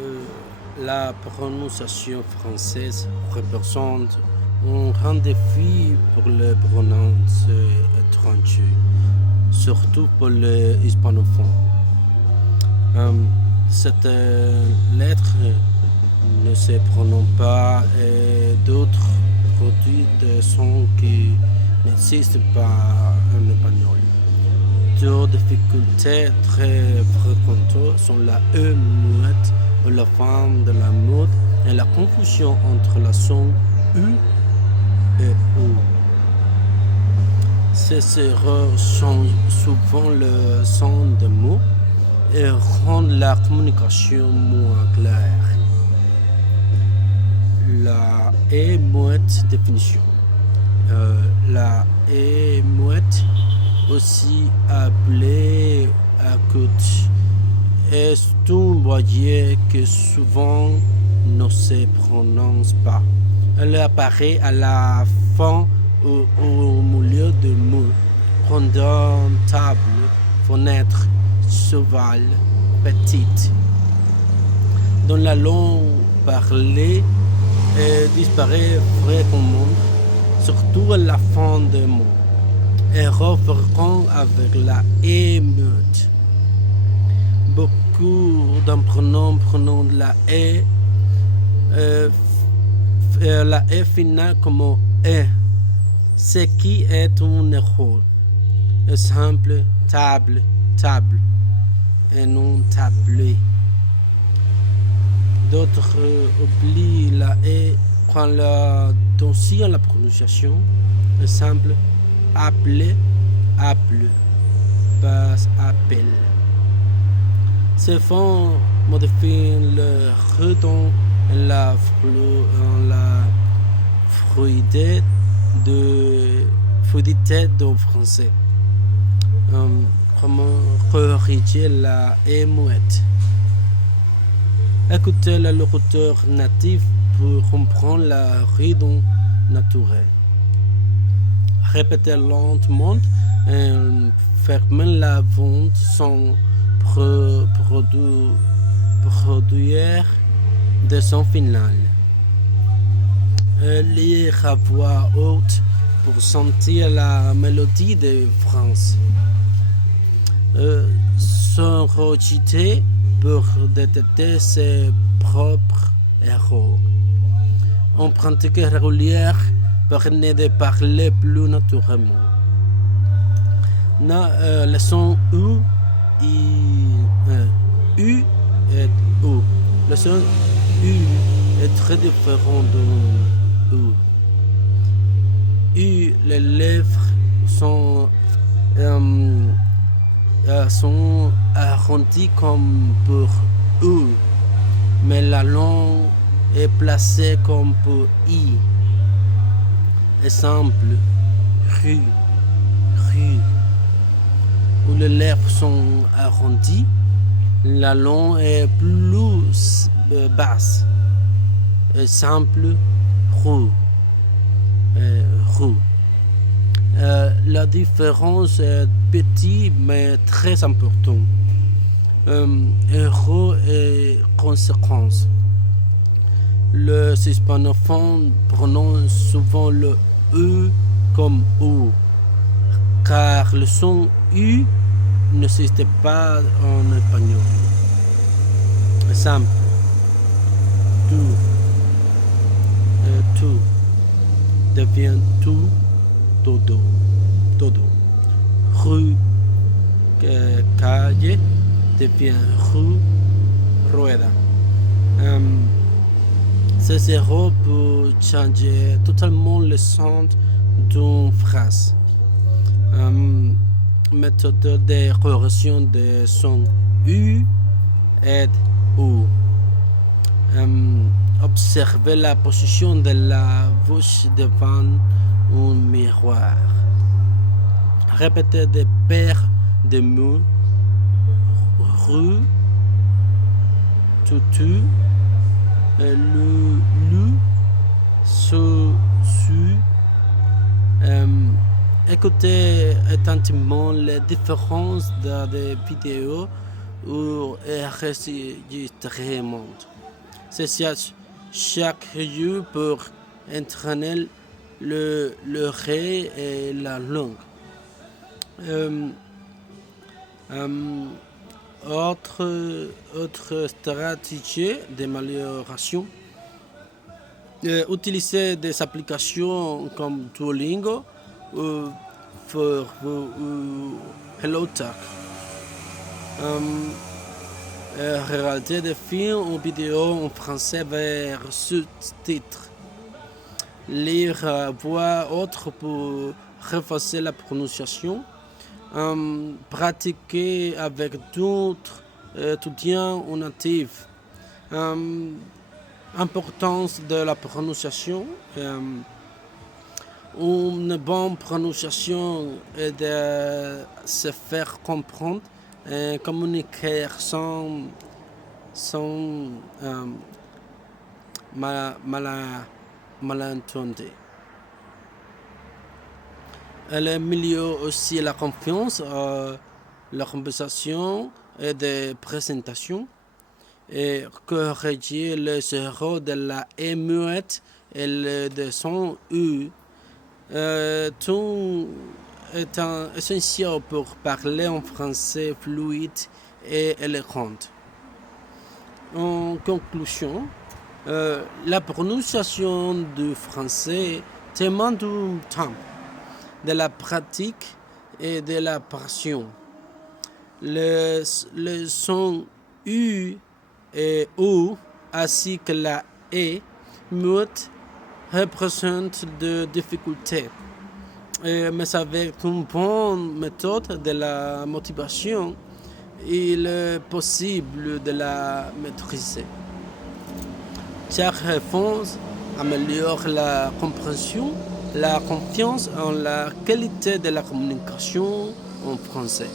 Euh, la prononciation française représente un grand défi pour les prononces étrangères, surtout pour les hispanophones. Euh, cette lettre ne se prononce pas et d'autres produits de sons qui n'existent pas en espagnol. Deux difficultés très fréquentes sont la E muette à la fin de la mode et la confusion entre la son U et O. Ces erreurs changent souvent le son des mots et rendent la communication moins claire. La E muette définition. La E muette, aussi appelée acute, est un voyelle qui souvent ne se prononce pas. Elle apparaît à la fin ou au milieu de mots, rendant table, fenêtre, cheval, petite. Dans la langue parlée, elle disparaît fréquemment, surtout à la fin des mots. Erreur fréquente avec la E muette. Beaucoup d'apprenants prononcent la E finale comme E, ce qui est une erreur. Exemple, table, table, et non tablé. D'autres oublient la E quand la attention à la prononciation. Exemple, appeler, apple, pas appel. Ces fonds modifient le redon et la fluidité du français. Comment corriger la E muette? Écoutez le locuteur natif pour comprendre la redon naturelle. Répétez lentement et fermez la vente sans produire de son final. Lire à voix haute pour sentir la mélodie de France. S'enregistrer pour détecter ses propres erreurs. En pratique régulière, permet de parler plus naturellement. Le son U et O. Le son U est très différent de U. Les lèvres sont arrondies comme pour U, mais la langue est placée comme pour I. Exemple, rue, où les lèvres sont arrondies, la langue est plus basse. Exemple, roue. La différence est petite mais très importante. Erreur et conséquence. Les hispanophones prononcent souvent le E comme O, car le son U n'existe pas en espagnol. Exemple, tout devient tout, todo. Rue, calle devient rue, rueda. Ces erreurs peuvent changer totalement le sens d'une phrase. Méthode de correction de son U et O. Observez la position de la bouche devant un miroir. Répétez des paires de mots. Rue, tutu, lu, su. Écoutez attentivement les différences des vidéos ou enregistrement. C'est chaque lieu pour entraîner l'oreille et la langue. Autre stratégie d'amélioration, utiliser des applications comme Duolingo ou HelloTalk. Regarder des films ou vidéos en français vers sous-titres. Lire à voix haute pour renforcer la prononciation. Pratiquer avec d'autres étudiants ou natifs. Importance de la prononciation. Une bonne prononciation est de se faire comprendre et communiquer sans malentendu. Elle améliore aussi la confiance, la conversation et des présentations, et corriger les erreurs de la E muette et de son U. Tout est essentiel pour parler en français fluide et élégant. En conclusion, la prononciation du français demande du temps, de la pratique et de la passion. Le son U et O ainsi que la E muette représentent des difficultés. Mais avec une bonne méthode de la motivation, il est possible de la maîtriser. Chaque réponse améliore la compréhension, la confiance en la qualité de la communication en français.